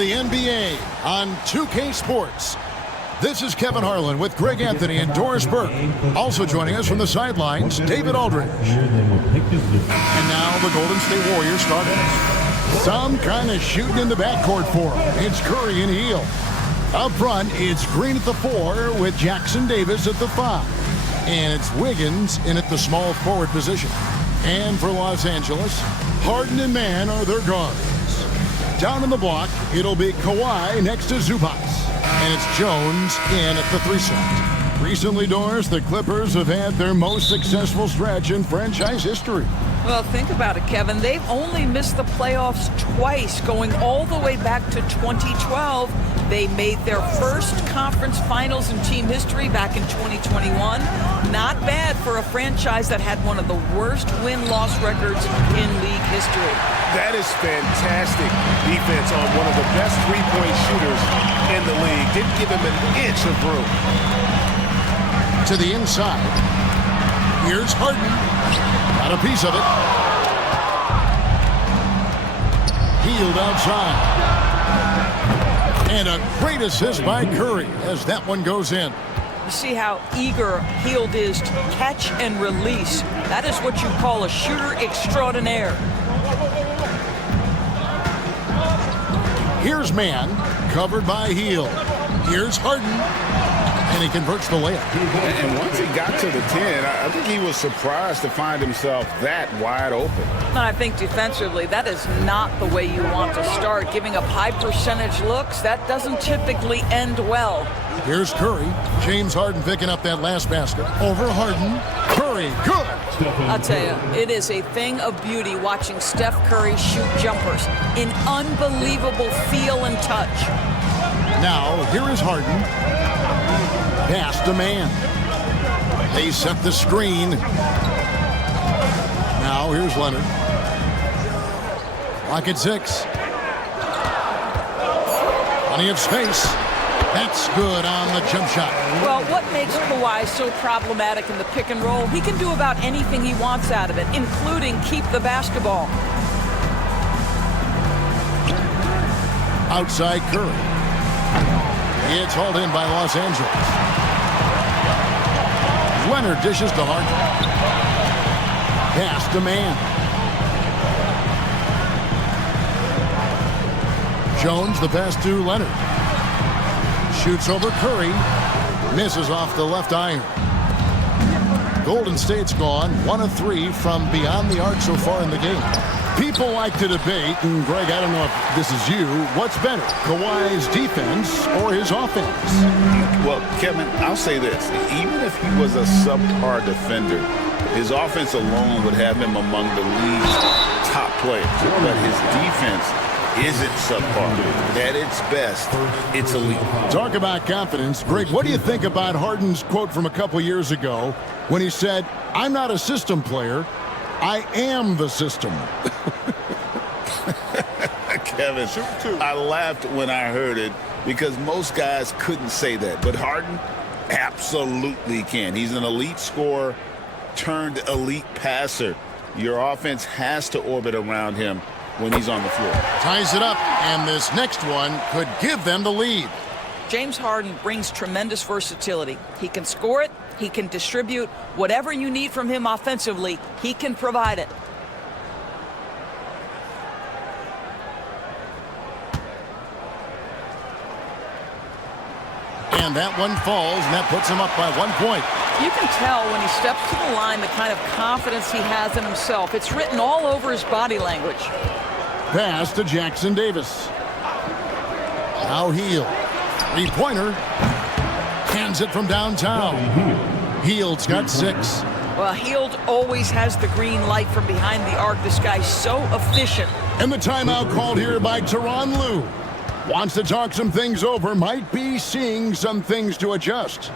The NBA on 2K Sports. This is Kevin Harlan with Greg Anthony and Doris Burke. Also joining us from the sidelines, David Aldridge. And now the Golden State Warriors starting. Some kind of shooting in the backcourt for him. It's Curry and Hield. Up front, it's Green at the 4 with Jackson Davis at the 5. And it's Wiggins in at the small forward position. And for Los Angeles, Harden and Mann are their guards. Down in the block, it'll be Kawhi next to Zubac. And it's Jones in at the 3 slot. Recently, Doris, the Clippers have had their most successful stretch in franchise history. Well, think about it, Kevin. They've only missed the playoffs twice, going all the way back to 2012. They made their first conference finals in team history back in 2021. Not bad for a franchise that had one of the worst win-loss records in league history. That is fantastic defense on one of the best three-point shooters in the league. Didn't give him an inch of room. To the inside. Here's Harden. Got a piece of it. Hield outside. And a great assist by Curry as that one goes in. You see how eager Hield is to catch and release. That is what you call a shooter extraordinaire. Here's Mann, covered by Hield. Here's Harden, and he converts the layup. And once he got to the 10, I think he was surprised to find himself that wide open. I think defensively, that is not the way you want to start. Giving up high percentage looks, that doesn't typically end well. Here's Curry. James Harden picking up that last basket. Over Harden. Curry, good. I'll tell you, it is a thing of beauty watching Steph Curry shoot jumpers. An unbelievable feel and touch. Now, here is Harden. Pass to Mann. They set the screen. Now, here's Leonard. Clock at 6. Plenty of space. That's good on the jump shot. Well, what makes Kawhi so problematic in the pick and roll? He can do about anything he wants out of it, including keep the basketball. Outside Curry. It's hauled in by Los Angeles. Leonard dishes to Harden. Pass to Mann. Jones, the pass to Leonard. Shoots over Curry. Misses off the left iron. Golden State's gone 1 of 3 from beyond the arc so far in the game. People like to debate, and Greg, I don't know if this is you, what's better, Kawhi's defense or his offense? Well, Kevin, I'll say this. Even if he was a subpar defender, his offense alone would have him among the league's top players. But his defense isn't subpar. At its best, it's elite. Talk about confidence. Greg, what do you think about Harden's quote from a couple years ago when he said, "I'm not a system player, I am the system"? Kevin, I laughed when I heard it because most guys couldn't say that. But Harden absolutely can. He's an elite scorer turned elite passer. Your offense has to orbit around him when he's on the floor. Ties it up, and this next one could give them the lead. James Harden brings tremendous versatility. He can score it, he can distribute. Whatever you need from him offensively, he can provide it. And that one falls, and that puts him up by 1 point. You can tell when he steps to the line the kind of confidence he has in himself. It's written all over his body language. Pass to Jackson Davis. Now Hield. Three-pointer. Hands it from downtown. Hield's got 6. Well, Hield always has the green light from behind the arc. This guy's so efficient. And the timeout called here by Tyronn Lue. Wants to talk some things over. Might be seeing some things to adjust.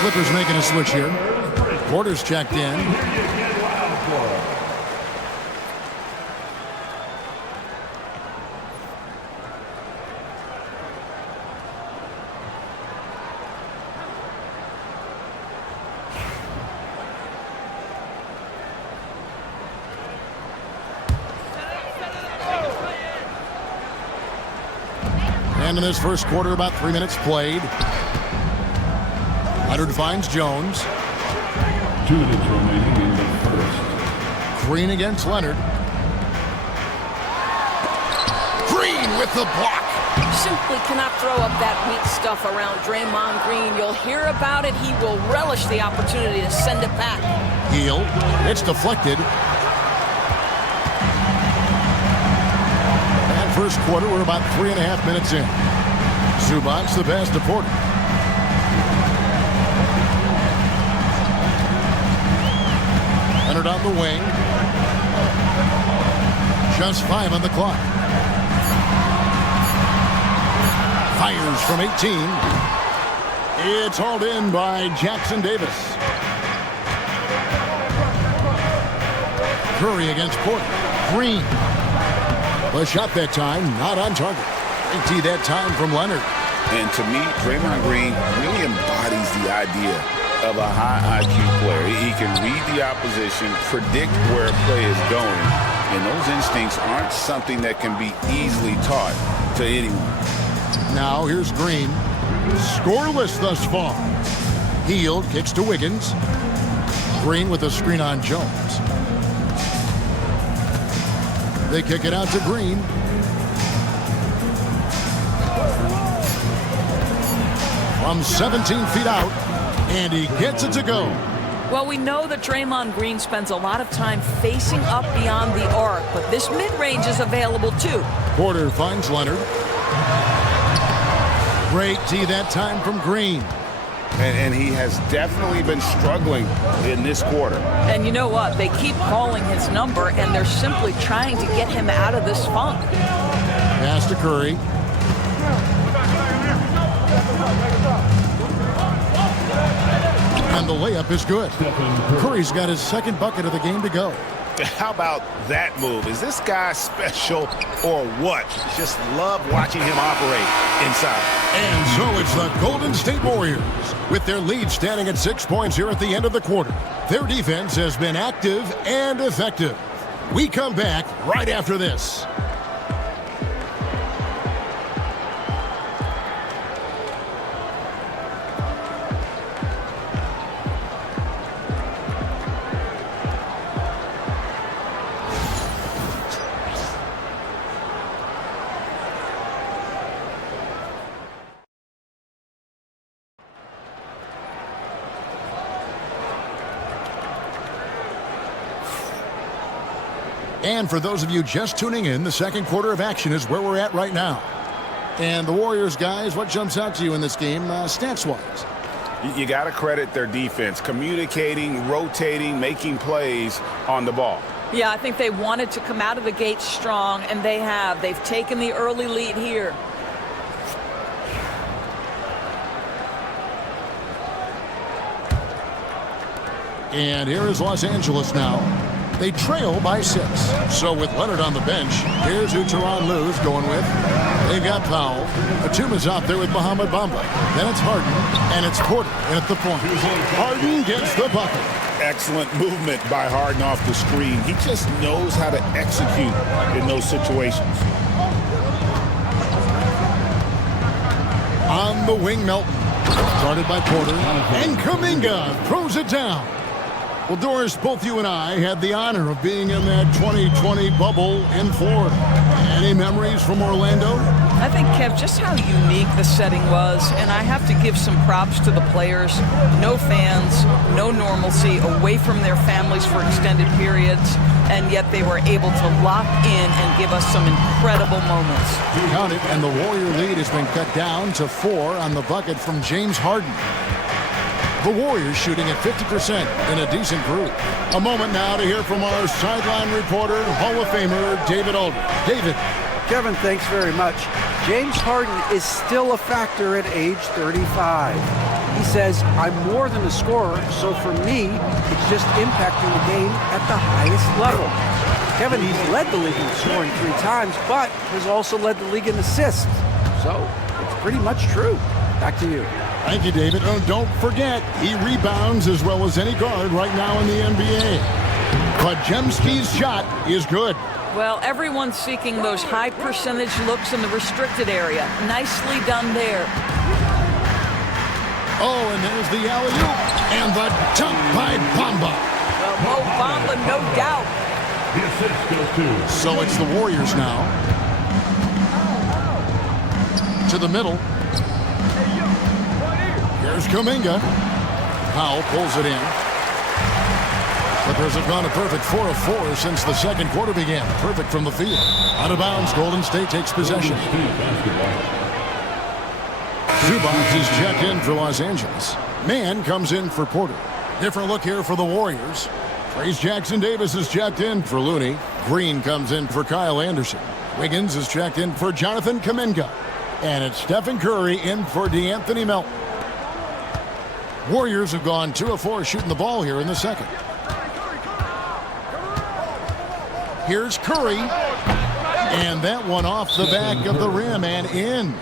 Clippers making a switch here. Porter's checked in. And in this first quarter, about 3 minutes played. Leonard finds Jones. 2 minutes remaining in the first. Green against Leonard. Green with the block. Simply cannot throw up that weak stuff around Draymond Green. You'll hear about it. He will relish the opportunity to send it back. Heel. It's deflected. And first quarter, we're about 3.5 minutes in. Zubac the pass to Porter. Leonard on the wing. Just 5 on the clock. Fires from 18. It's hauled in by Jackson Davis. Curry against Porter. Green. The shot that time, not on target. 80 that time from Leonard. And to me, Draymond Green really embodies the idea of a high IQ player. He can read the opposition, predict where a play is going, and those instincts aren't something that can be easily taught to anyone. Now here's Green. Scoreless thus far. Hield kicks to Wiggins. Green with a screen on Jones. They kick it out to Green. From 17 feet out, and he gets it to go. Well, we know that Draymond Green spends a lot of time facing up beyond the arc, but this mid-range is available too. Porter finds Leonard. Great D that time from Green. And he has definitely been struggling in this quarter. And you know what? They keep calling his number, and they're simply trying to get him out of this funk. Pass to Curry. And the layup is good. Curry's got his second bucket of the game to go. How about that move? Is this guy special or what? Just love watching him operate inside. And so it's the Golden State Warriors with their lead standing at 6 points here at the end of the quarter. Their defense has been active and effective. We come back right after this. And for those of you just tuning in, the second quarter of action is where we're at right now. And the Warriors, guys, what jumps out to you in this game, stats-wise? You got to credit their defense, communicating, rotating, making plays on the ball. Yeah, I think they wanted to come out of the gate strong, and they have. They've taken the early lead here. And here is Los Angeles now. They trail by 6. So with Leonard on the bench, here's who Tyronn Lue's going with. They've got Powell. Atuma's out there with Mohamed Bamba. Then it's Harden, and it's Porter at the point. Harden gets the bucket. Excellent movement by Harden off the screen. He just knows how to execute in those situations. On the wing, Melton. Started by Porter. And Kuminga throws it down. Well, Doris, both you and I had the honor of being in that 2020 bubble in Florida. Any memories from Orlando? I think, Kev, just how unique the setting was, and I have to give some props to the players. No fans, no normalcy, away from their families for extended periods, and yet they were able to lock in and give us some incredible moments. Count it, and the Warrior lead has been cut down to 4 on the bucket from James Harden. The Warriors shooting at 50% in a decent group. A moment now to hear from our sideline reporter, Hall of Famer David Aldridge. David, Kevin, thanks very much. James Harden is still a factor at age 35. He says, I'm more than a scorer, so for me, it's just impacting the game at the highest level. Kevin, he's led the league in scoring 3 times, but has also led the league in assists. So it's pretty much true. Back to you. Thank you, David. Oh, don't forget, he rebounds as well as any guard right now in the NBA. Podziemski's shot is good. Well, everyone's seeking those high percentage looks in the restricted area. Nicely done there. Oh, and there's the alley-oop. And the dunk by Bamba. Well, Mo Bamba, no doubt. The assist goes to. So it's the Warriors now. To the middle. Here's Kuminga. Powell pulls it in. Clippers have gone a perfect 4 of 4 since the second quarter began. Perfect from the field. Out of bounds, Golden State takes possession. Zubac is checked in for Los Angeles. Mann comes in for Porter. Different look here for the Warriors. Trace Jackson-Davis is checked in for Looney. Green comes in for Kyle Anderson. Wiggins is checked in for Jonathan Kuminga. And it's Stephen Curry in for DeAnthony Melton. Warriors have gone 2 of 4 shooting the ball here in the second. Here's Curry. And that one off the back of the rim and in.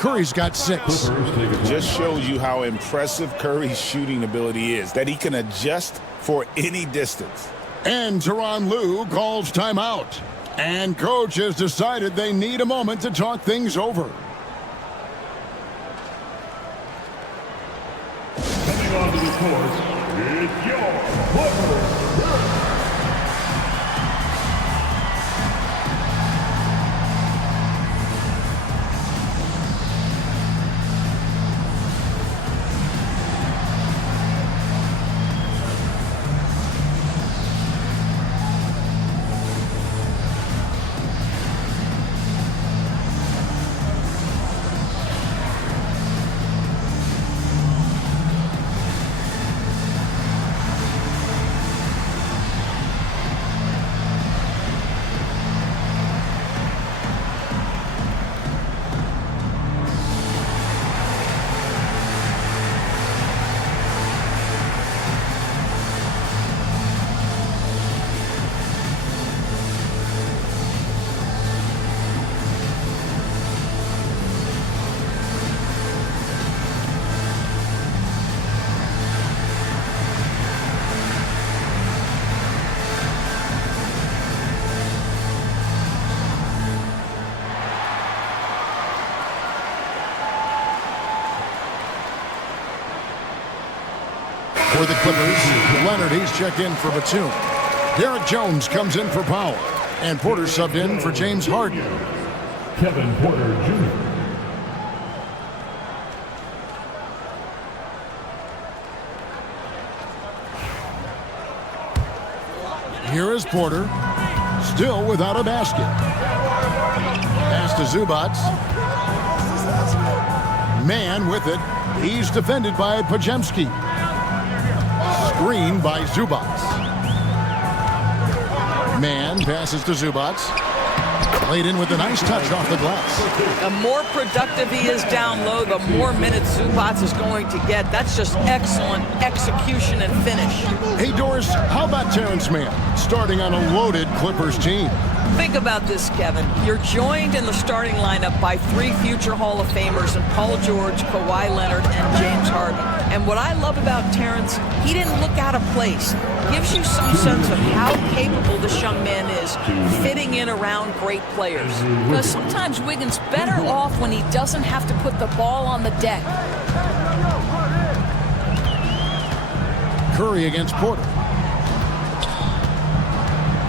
Curry's got 6. Just shows you how impressive Curry's shooting ability is, that he can adjust for any distance. And Tyronn Lue calls timeout. And coach has decided they need a moment to talk things over. Coming onto the court, it's your Booker. For the Clippers, Leonard, he's checked in for Batum. Derek Jones comes in for Powell. And Porter subbed in for James Harden. Kevin Porter Jr. Here is Porter, still without a basket. Pass to Zubac. Mann with it. He's defended by Podziemski. Screen by Zubac. Mann passes to Zubac. Laid in with a nice touch off the glass. The more productive he is down low, the more minutes Zubac is going to get. That's just excellent execution and finish. Hey, Doris, how about Terrence Mann starting on a loaded Clippers team? Think about this, Kevin. You're joined in the starting lineup by 3 future Hall of Famers in Paul George, Kawhi Leonard, and James Harden. And what I love about Terrence, he didn't look out of place. Gives you some sense of how capable this young man is fitting in around great players. Because sometimes Wiggins better off when he doesn't have to put the ball on the deck. Curry against Porter.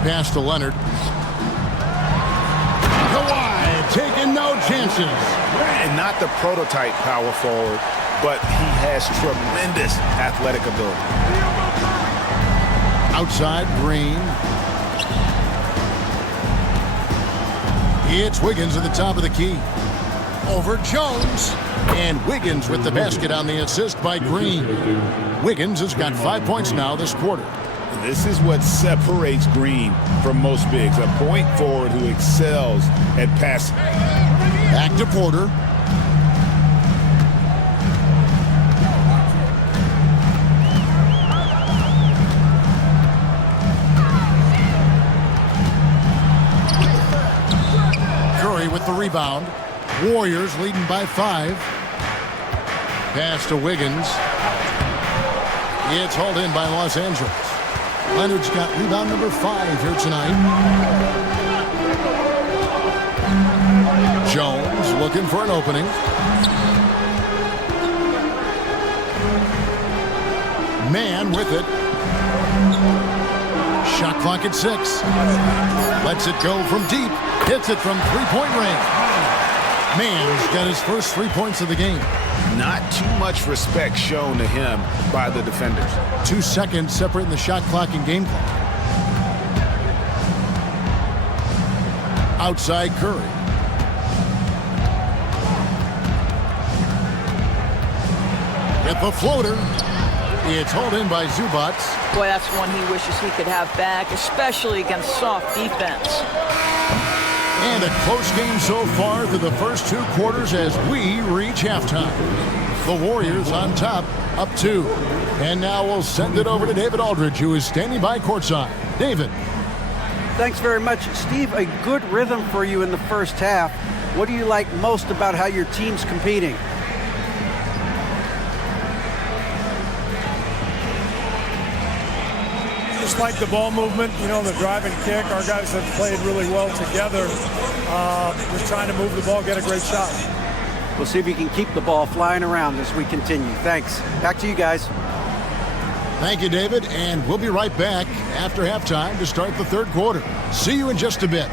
Pass to Leonard. Kawhi taking no chances. And not the prototype power forward, but he has tremendous athletic ability. Outside, Green. It's Wiggins at the top of the key. Over Jones. And Wiggins with the basket on the assist by Green. Wiggins has got 5 points now this quarter. This is what separates Green from most bigs. A point forward who excels at passing. Back to Porter. Curry with the rebound. Warriors leading by 5. Pass to Wiggins. It's hauled in by Los Angeles. Leonard's got rebound number 5 here tonight. Jones looking for an opening. Man with it. Shot clock at 6. Lets it go from deep. Hits it from three-point range. Man's got his first 3 points of the game. Not too much respect shown to him by the defenders. 2 seconds separating the shot clock and game clock. Outside Curry. With the floater. It's hauled in by Zubac. Boy, that's one he wishes he could have back, especially against soft defense. And a close game so far through the first 2 quarters as we reach halftime. The Warriors on top, up 2. And now we'll send it over to David Aldridge, who is standing by courtside. David. Thanks very much, Steve. A good rhythm for you in the first half. What do you like most about how your team's competing? Just like the ball movement, you know, the drive and kick. Our guys have played really well together. Just trying to move the ball, get a great shot. We'll see if you can keep the ball flying around as we continue. Thanks. Back to you guys. Thank you, David. And we'll be right back after halftime to start the third quarter. See you in just a bit.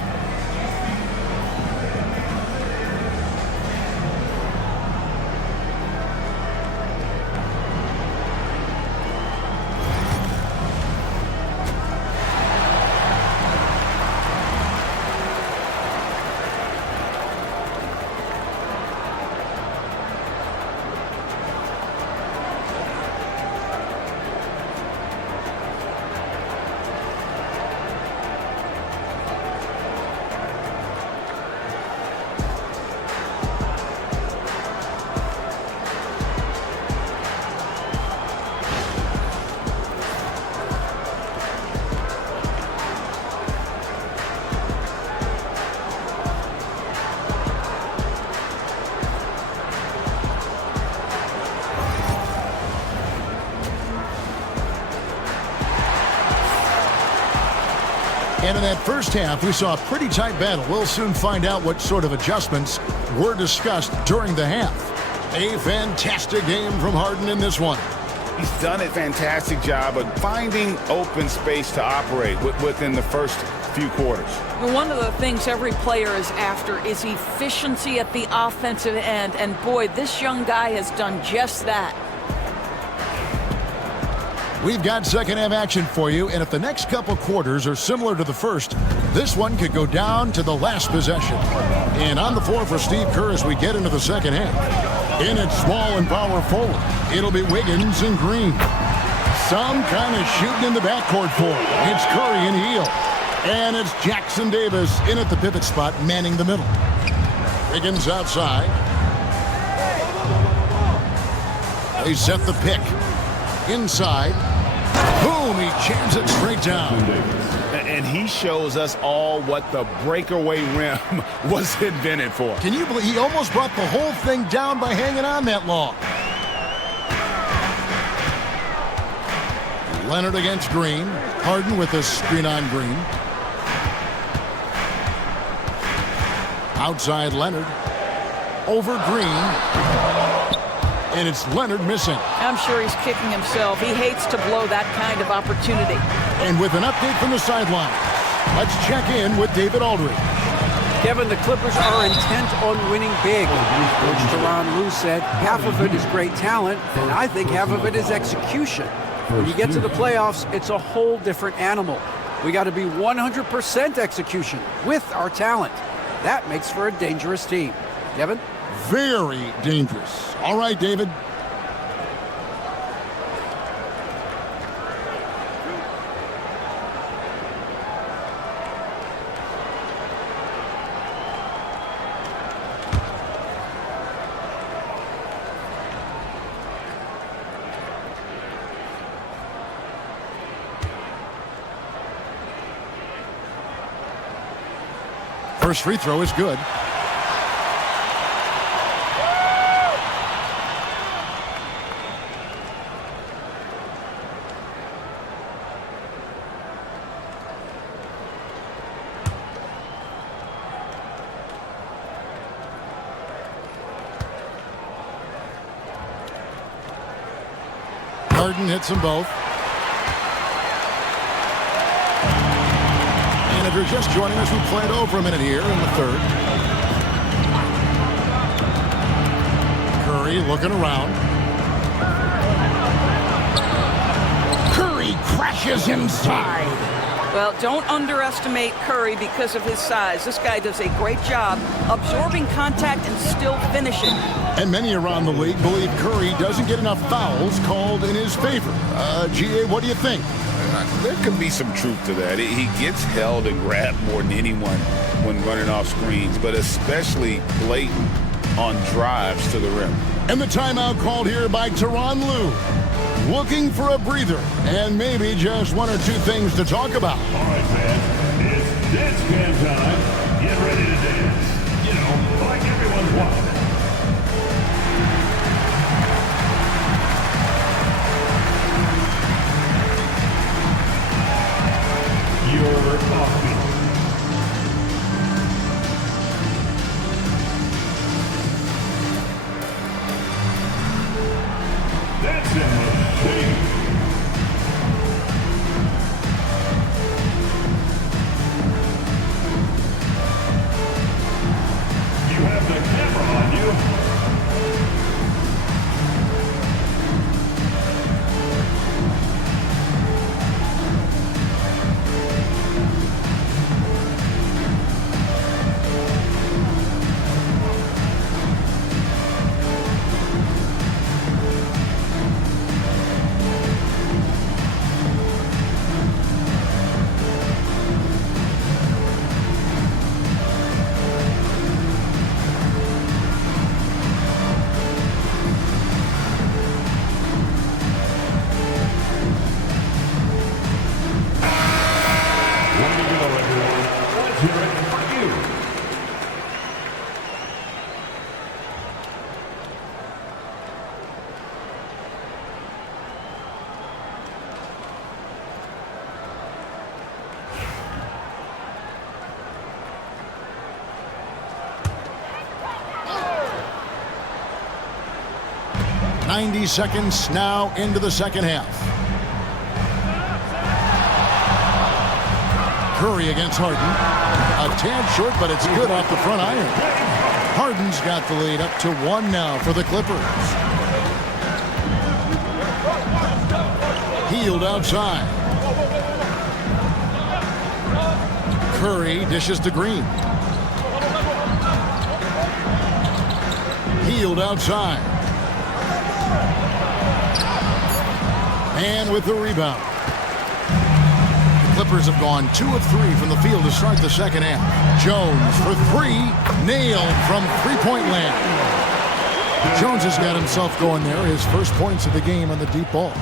And in that first half, we saw a pretty tight battle. We'll soon find out what sort of adjustments were discussed during the half. A fantastic game from Harden in this one. He's done a fantastic job of finding open space to operate within the first few quarters. One of the things every player is after is efficiency at the offensive end. And boy, this young guy has done just that. We've got second half action for you, and if the next couple quarters are similar to the first, this one could go down to the last possession. And on the floor for Steve Kerr as we get into the second half. In it small and power forward, it'll be Wiggins and Green. Some kind of shooting in the backcourt for it. It's Curry and Heel. And it's Jackson Davis in at the pivot spot, manning the middle. Wiggins outside. They set the pick. Inside. Boom, he jams it straight down. And he shows us all what the breakaway rim was invented for. Can you believe he almost brought the whole thing down by hanging on that long? Leonard against Green. Harden with a screen on Green. Outside Leonard. Over Green. And it's Leonard missing. I'm sure he's kicking himself. He hates to blow that kind of opportunity. And with an update from the sideline, let's check in with David Aldridge. Kevin, the Clippers are intent on winning big. Coach Tyronn Lue said half of it is great talent, and I think half of it is execution. When you get to the playoffs, it's a whole different animal. We got to be 100% execution with our talent. That makes for a dangerous team. Kevin? Very dangerous. All right, David. First free throw is good. Harden hits them both. And if you're just joining us, we played over a minute here in the third. Curry looking around. Curry crashes inside. Well, don't underestimate Curry because of his size. This guy does a great job absorbing contact and still finishing. And many around the league believe Curry doesn't get enough fouls called in his favor. GA, what do you think? There could be some truth to that. He gets held and grabbed more than anyone when running off screens, but especially blatant on drives to the rim. And the timeout called here by Tyronn Lue. Looking for a breather and maybe just one or two things to talk about. All right, man. It's dance cam time. Get ready to dance. You know, like everyone's watching. You're offbeat. That's in the shade. You have the camera on you. You. 90 seconds now into the second half. Curry against Harden. A tad short, but it's good off the front iron. Harden's got the lead up to 1 now for the Clippers. Healed outside. Curry dishes to Green. Healed outside. And with the rebound. The Clippers have gone 2 of 3 from the field to start the second half. Jones for 3. Nailed from three-point land. Jones has got himself going there. His first points of the game on the deep ball.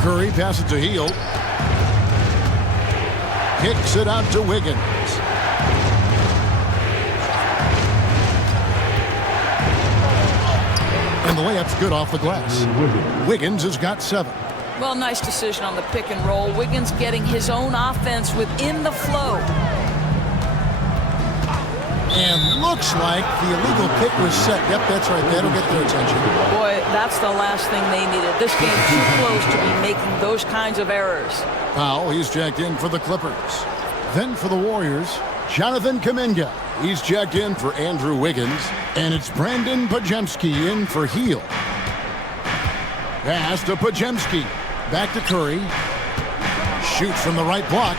Curry passes to Hield. Kicks it out to Wiggins. And the layup's good off the glass. Wiggins has got 7. Well, nice decision on the pick and roll. Wiggins getting his own offense within the flow. And looks like the illegal pick was set. Yep, that's right. That'll get their attention. Boy, that's the last thing they needed. This game too close to be making those kinds of errors. Powell, he's checked in for the Clippers. Then for the Warriors, Jonathan Kuminga. He's checked in for Andrew Wiggins. And it's Brandon Podziemski in for Hield. Pass to Podziemski. Back to Curry. Shoots from the right block.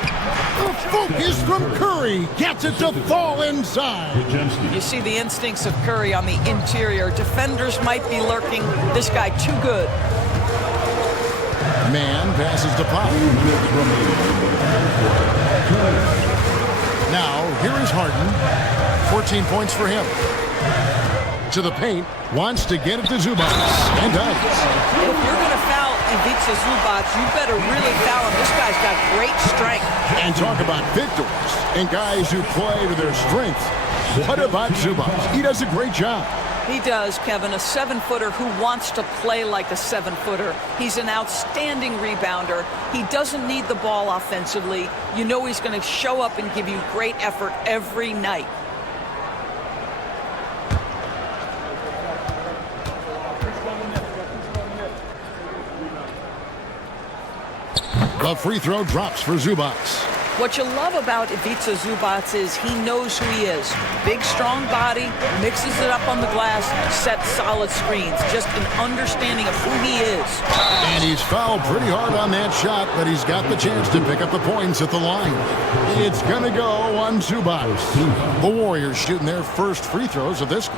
The focus from Curry. Gets it to fall inside. You see the instincts of Curry on the interior. Defenders might be lurking. This guy too good. Man passes to Powell. Now, here is Harden. 14 points for him. To the paint. Wants to get it to Zubac. And does. If you're going to foul Ivica Zubac, you better really foul him. This guy's got great strength. And talk about victors and guys who play to their strengths. What about Zubac? He does a great job. He does, Kevin, a 7-footer who wants to play like a 7-footer. He's an outstanding rebounder. He doesn't need the ball offensively. You know he's going to show up and give you great effort every night. The free throw drops for Zubac. What you love about Ivica Zubac is he knows who he is. Big, strong body, mixes it up on the glass, sets solid screens. Just an understanding of who he is. And he's fouled pretty hard on that shot, but he's got the chance to pick up the points at the line. It's going to go on Zubac. The Warriors shooting their first free throws of this game.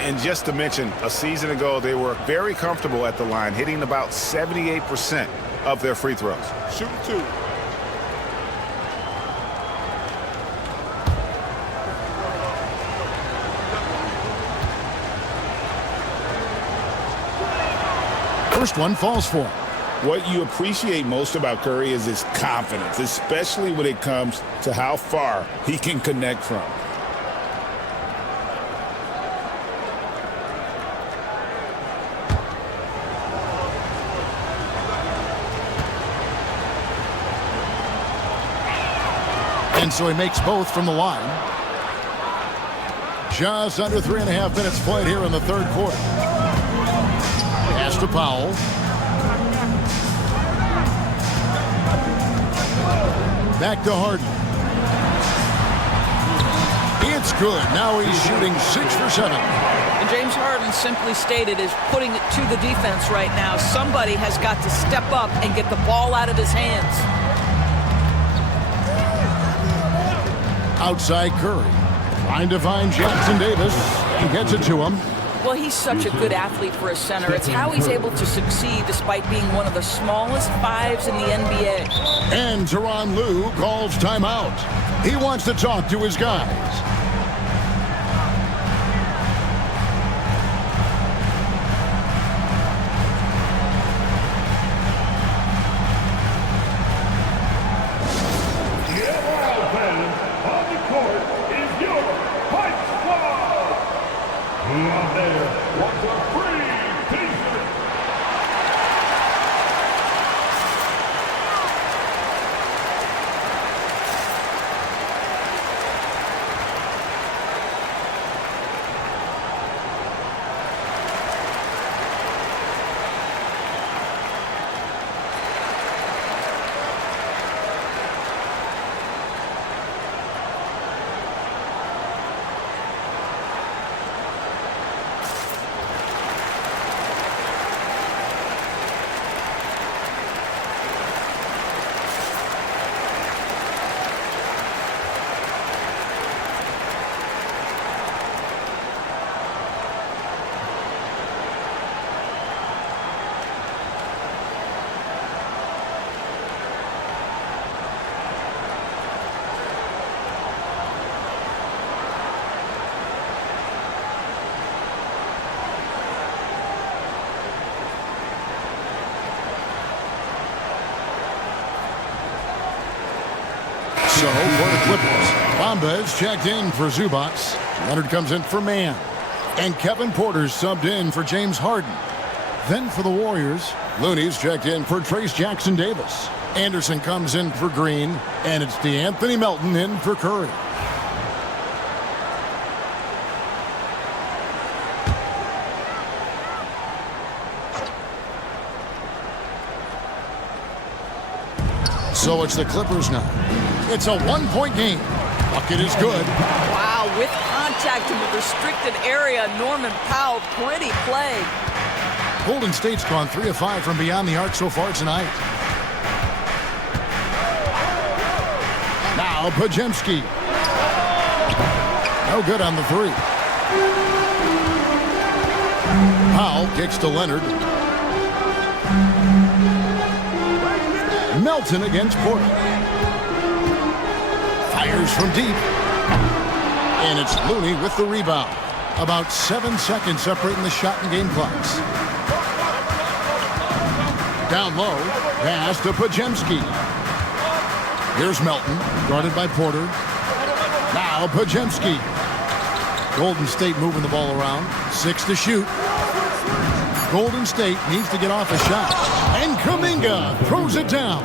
And just to mention, a season ago, they were very comfortable at the line, hitting about 78% of their free throws. Shoot 2. First one falls for him. What you appreciate most about Curry is his confidence, especially when it comes to how far he can connect from. And so he makes both from the line. Just under 3.5 minutes played here in the third quarter. Pass to Powell. Back to Harden. It's good. Now he's shooting 6 for 7. And James Harden, simply stated, is putting it to the defense right now. Somebody has got to step up and get the ball out of his hands. Outside Curry. Trying to find Jackson Davis. He gets it to him. Well, he's such a good athlete for a center. It's how he's able to succeed despite being one of the smallest 5s in the NBA. And Tyronn Lue calls timeout. He wants to talk to his guys. So for the Clippers, Bamba is checked in for Zubac. Leonard comes in for Mann. And Kevin Porter's subbed in for James Harden. Then for the Warriors, Looney's checked in for Trace Jackson Davis. Anderson comes in for Green. And it's DeAnthony Melton in for Curry. So it's the Clippers now. It's a one-point game. Bucket is good. Wow, with contact in the restricted area, Norman Powell, pretty play. Golden State's gone 3 of 5 from beyond the arc so far tonight. Now Podziemski. No good on the 3. Powell kicks to Leonard. Melton against Porter. Fires from deep. And it's Looney with the rebound. About 7 seconds separating the shot and game clocks. Down low, pass to Pajemski. Here's Melton, guarded by Porter. Now Pajemski. Golden State moving the ball around. 6 to shoot. Golden State needs to get off a shot. And Kuminga throws it down.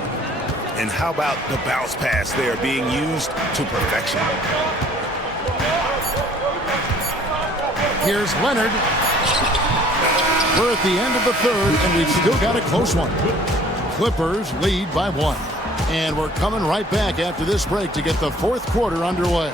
And how about the bounce pass there being used to perfection? Here's Leonard. We're at the end of the third, and we've still got a close one. Clippers lead by 1. And we're coming right back after this break to get the fourth quarter underway.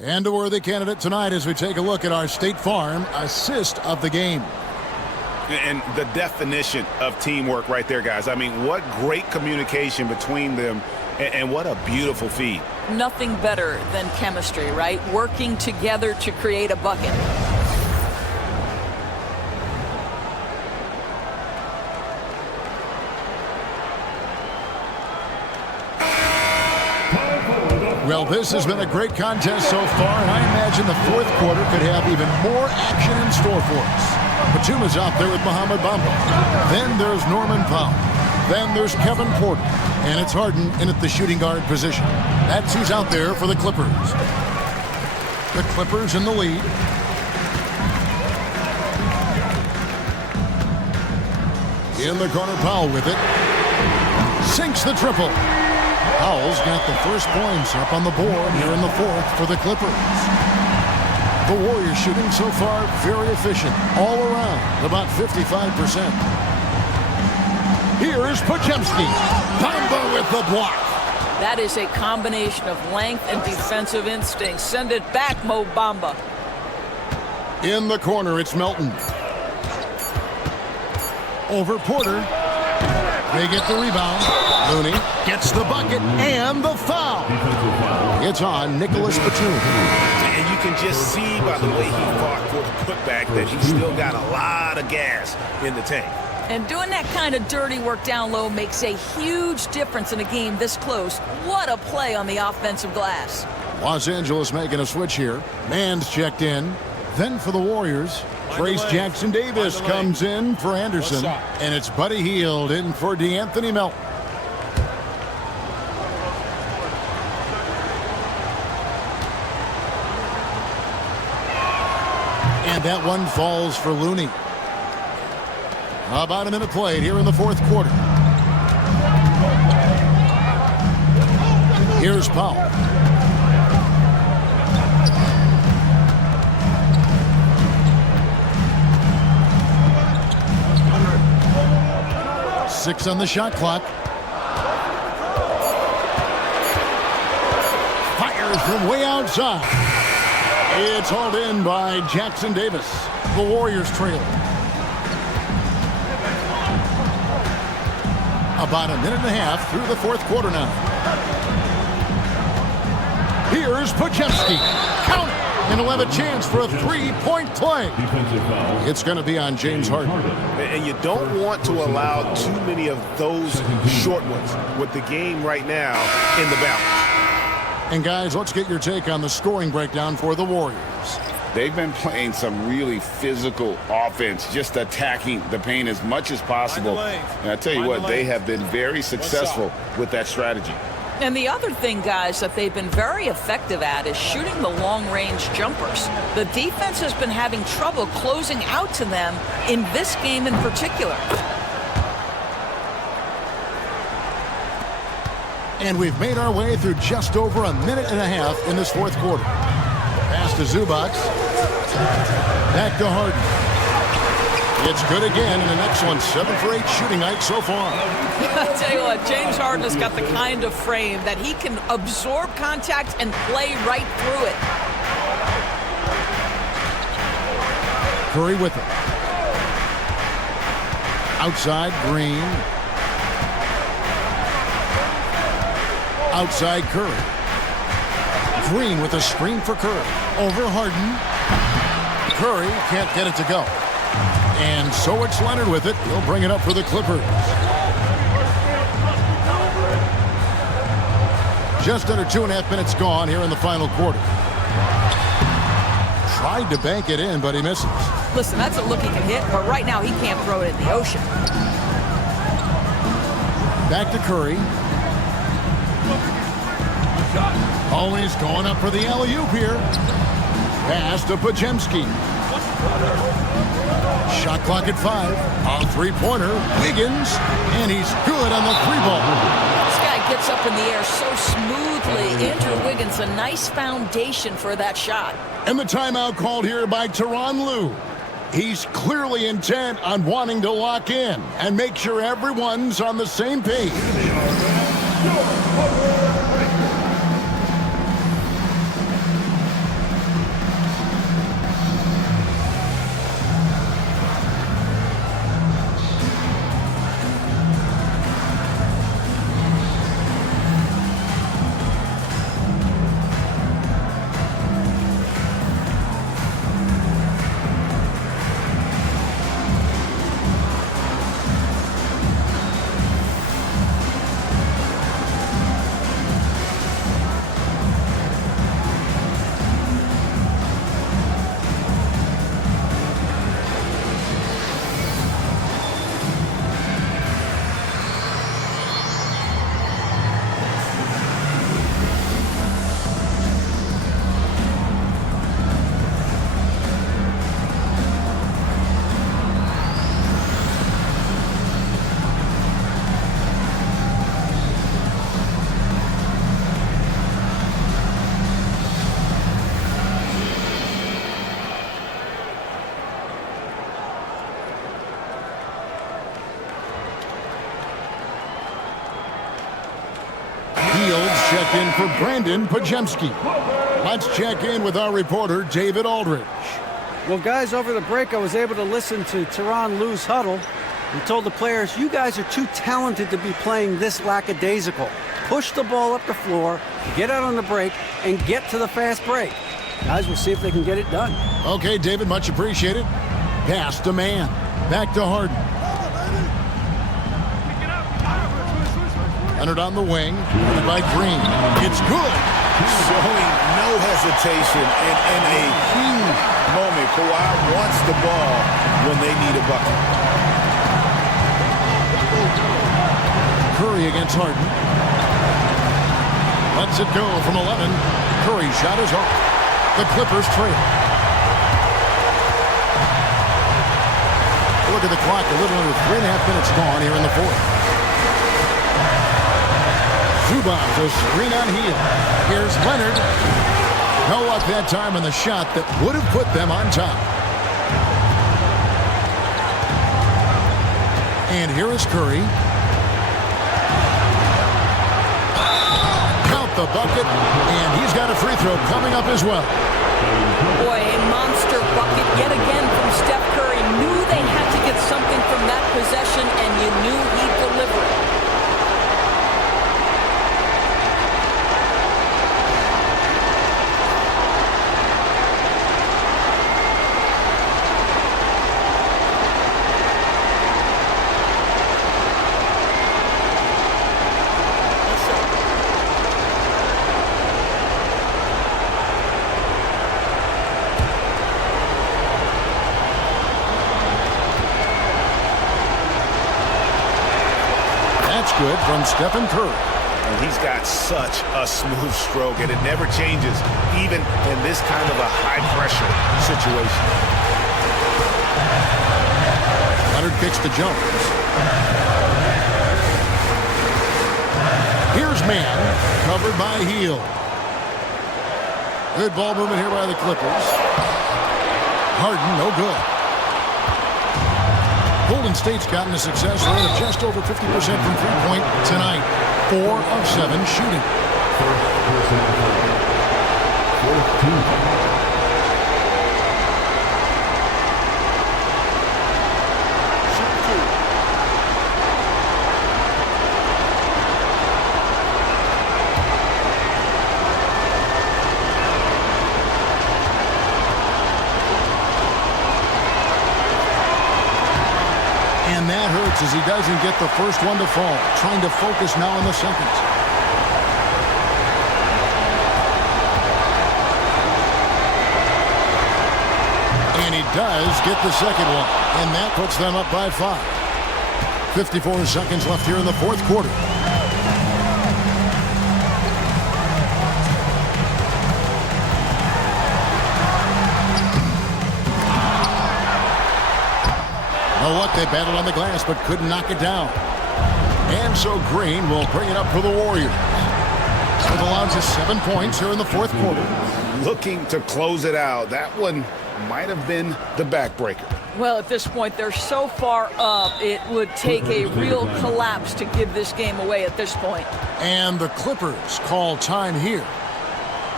And a worthy candidate tonight as we take a look at our State Farm assist of the game. And the definition of teamwork right there, guys. I mean, what great communication between them, and what a beautiful feed. Nothing better than chemistry, right? Working together to create a bucket. Well, this has been a great contest so far, and I imagine the fourth quarter could have even more action in store for us. Batuma's out there with Mohamed Bamba. Then there's Norman Powell. Then there's Kevin Porter. And it's Harden in at the shooting guard position. That's who's out there for the Clippers. The Clippers in the lead. In the corner, Powell with it. Sinks the triple. Powell's got the first points up on the board here in the fourth for the Clippers. The Warriors shooting so far very efficient all around, about 55%. Here's Pajemski. Bamba with the block. That is a combination of length and defensive instinct. Send it back, Mo Bamba. In the corner, it's Melton. Over Porter. They get the rebound. Looney gets the bucket and the foul. It's on Nicholas Batum. And you can just see by the way he fought for the putback that he's still got a lot of gas in the tank. And doing that kind of dirty work down low makes a huge difference in a game this close. What a play on the offensive glass. Los Angeles making a switch here. Mann's checked in. Then for the Warriors, Trace Jackson Davis comes in for Anderson. And it's Buddy Hield in for DeAnthony Melton. And that one falls for Looney. About a minute played here in the fourth quarter. Here's Powell. Six on the shot clock. Fires from way outside. It's hauled in by Jackson Davis. The Warriors trail. About a minute and a half through the fourth quarter now. Here's Pajemski. Count it. And he'll have a chance for a three-point play. It's going to be on James Harden. And you don't want to allow too many of those short ones with the game right now in the balance. And guys, let's get your take on the scoring breakdown for the Warriors. They've been playing some really physical offense, just attacking the paint as much as possible. And I tell you what, they have been very successful with that strategy. And the other thing, guys, that they've been very effective at is shooting the long-range jumpers. The defense has been having trouble closing out to them in this game in particular. And we've made our way through just over a minute and a half in this fourth quarter. Pass to Zubac. Back to Harden. It's good again, and an excellent 7 for 8 shooting night so far. I tell you what, James Harden has got the kind of frame that he can absorb contact and play right through it. Curry with it. Outside, Green. Outside, Curry. Green with a screen for Curry. Over Harden. Curry can't get it to go. And so it's Leonard with it. He'll bring it up for the Clippers. Just under 2.5 minutes gone here in the final quarter. Tried to bank it in, but he misses. Listen, that's a look he can hit, but right now he can't throw it in the ocean. Back to Curry. Always going up for the alley-oop here. Pass to Pajemski. Shot clock at 5. A three-pointer. Wiggins. And he's good on the three ball. This guy gets up in the air so smoothly. Andrew Wiggins, a nice foundation for that shot. And the timeout called here by Tyronn Lue. He's clearly intent on wanting to lock in and make sure everyone's on the same page. Checked in for Brandon Pajemski. Let's check in with our reporter, David Aldridge. Well, guys, over the break, I was able to listen to Tyronn Lue's huddle. He told the players, you guys are too talented to be playing this lackadaisical. Push the ball up the floor, get out on the break, and get to the fast break. Guys, we'll see if they can get it done. Okay, David, much appreciated. Pass to Man. Back to Harden. Leonard on the wing, by Green. It's good. Showing no hesitation in a huge moment. Kawhi wants the ball when they need a bucket. Curry against Harden. Lets it go from 11. Curry's shot is off. The Clippers trail. Look at the clock. A little under 3.5 minutes gone here in the fourth. Zubac, a screen on heel. Here's Leonard. No luck that time on the shot that would have put them on top. And here is Curry. Count the bucket, and he's got a free throw coming up as well. Boy, a monster bucket yet again from Steph Curry. Knew they had to get something from that possession, and you knew he'd deliver it. Good from Stephen Curry. And he's got such a smooth stroke, and it never changes, even in this kind of a high-pressure situation. Leonard kicks to Jones. Here's Man, covered by Heel. Good ball movement here by the Clippers. Harden, no good. Golden State's gotten a success rate of just over 50% from three-point tonight. 4 of 7 shooting. as he doesn't get the first one to fall. Trying to focus now on the second. And he does get the second one. And that puts them up by 5. 54 seconds left here in the fourth quarter. What they battled on the glass but couldn't knock it down. And so Green will bring it up for the Warriors. It allows us 7 points here in the fourth quarter. Looking to close it out. That one might have been the backbreaker. Well, at this point, they're so far up, it would take a real collapse to give this game away at this point. And the Clippers call time here.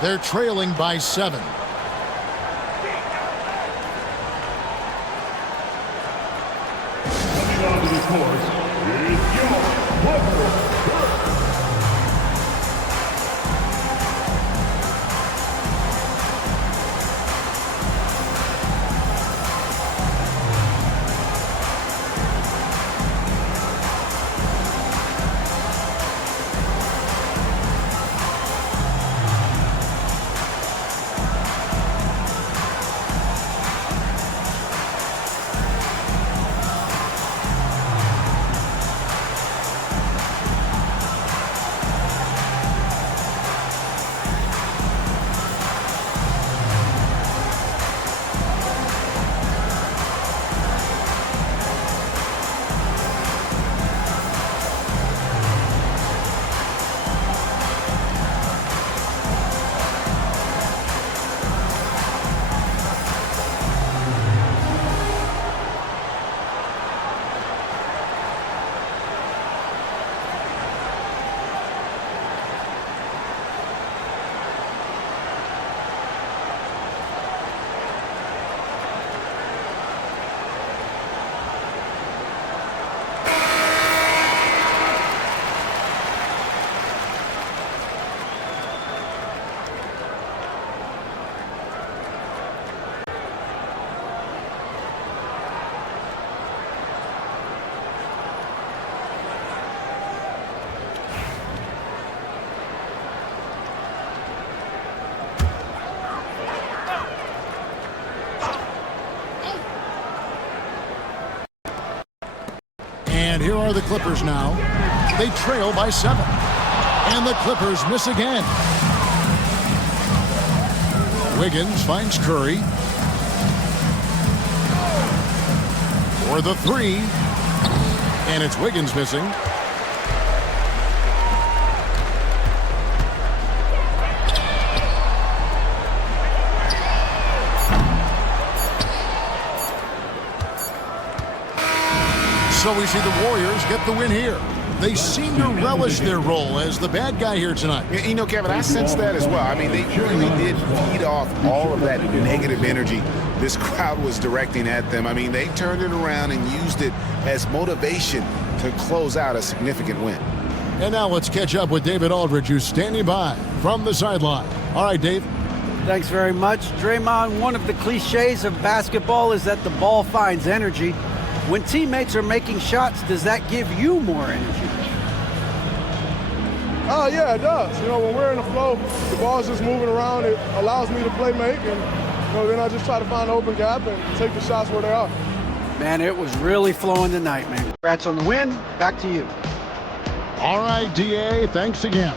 They're trailing by 7. Onto the court is your Clipper. And here are the Clippers now. They trail by 7. And the Clippers miss again. Wiggins finds Curry. For the 3. And it's Wiggins missing. So we see the Warriors get the win here. They seem to relish their role as the bad guy here tonight. You know, Kevin, I sense that as well. I mean, they really did feed off all of that negative energy this crowd was directing at them. I mean, they turned it around and used it as motivation to close out a significant win. And now let's catch up with David Aldridge, who's standing by from the sideline. All right, Dave. Thanks very much. Draymond, one of the cliches of basketball is that the ball finds energy. When teammates are making shots, does that give you more energy? Yeah, it does. You know, when we're in the flow, the ball's just moving around. It allows me to play make, and then I just try to find an open gap and take the shots where they are. Man, it was really flowing tonight, man. Congrats on the win. Back to you. All right, DA, thanks again.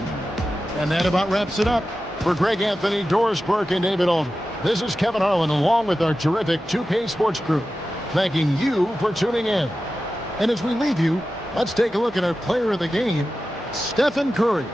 And that about wraps it up. For Greg Anthony, Doris Burke, and David Aldridge, this is Kevin Harlan along with our terrific 2K Sports crew, thanking you for tuning in. And as we leave you, let's take a look at our player of the game, Stephen Curry.